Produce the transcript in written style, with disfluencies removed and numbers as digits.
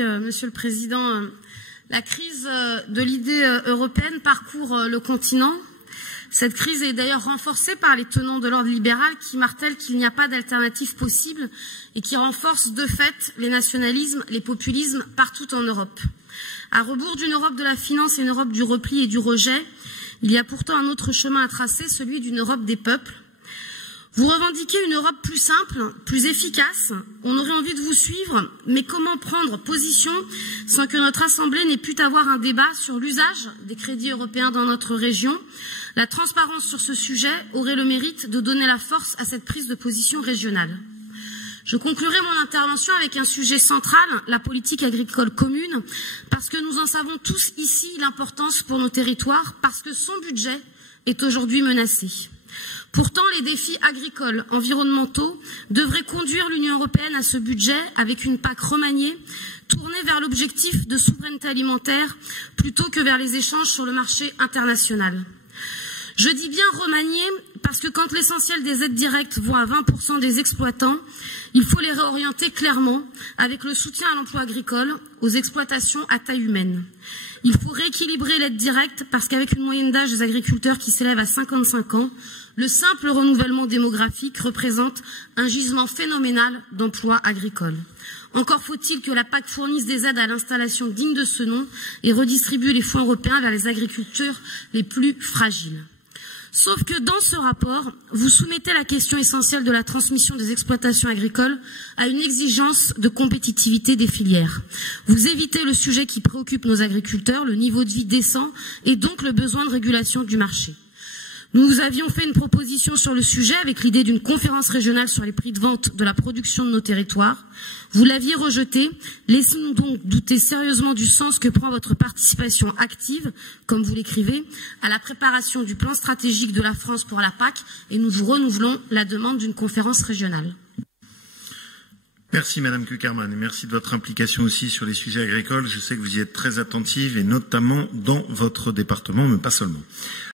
Monsieur le Président. La crise de l'idée européenne parcourt le continent. Cette crise est d'ailleurs renforcée par les tenants de l'ordre libéral qui martèlent qu'il n'y a pas d'alternative possible et qui renforcent de fait les nationalismes, les populismes partout en Europe. À rebours d'une Europe de la finance et une Europe du repli et du rejet, il y a pourtant un autre chemin à tracer, celui d'une Europe des peuples. Vous revendiquez une Europe plus simple, plus efficace. On aurait envie de vous suivre, mais comment prendre position sans que notre Assemblée n'ait pu avoir un débat sur l'usage des crédits européens dans notre région? La transparence sur ce sujet aurait le mérite de donner la force à cette prise de position régionale. Je conclurai mon intervention avec un sujet central, la politique agricole commune, parce que nous en savons tous ici l'importance pour nos territoires, parce que son budget est aujourd'hui menacé. Pourtant, les défis agricoles, environnementaux devraient conduire l'Union européenne à ce budget avec une PAC remaniée, tournée vers l'objectif de souveraineté alimentaire plutôt que vers les échanges sur le marché international. Je dis bien remaniée parce que quand l'essentiel des aides directes vont à 20% des exploitants, il faut les réorienter clairement avec le soutien à l'emploi agricole, aux exploitations à taille humaine. Il faut rééquilibrer l'aide directe parce qu'avec une moyenne d'âge des agriculteurs qui s'élève à 55 ans, le simple renouvellement démographique représente un gisement phénoménal d'emplois agricoles. Encore faut-il que la PAC fournisse des aides à l'installation digne de ce nom et redistribue les fonds européens vers les agriculteurs les plus fragiles. Sauf que dans ce rapport, vous soumettez la question essentielle de la transmission des exploitations agricoles à une exigence de compétitivité des filières. Vous évitez le sujet qui préoccupe nos agriculteurs, le niveau de vie décent et donc le besoin de régulation du marché. Nous avions fait une proposition sur le sujet avec l'idée d'une conférence régionale sur les prix de vente de la production de nos territoires. Vous l'aviez rejetée. Laissez-nous donc douter sérieusement du sens que prend votre participation active, comme vous l'écrivez, à la préparation du plan stratégique de la France pour la PAC et nous vous renouvelons la demande d'une conférence régionale. Merci Madame Cukierman et merci de votre implication aussi sur les sujets agricoles. Je sais que vous y êtes très attentive et notamment dans votre département, mais pas seulement.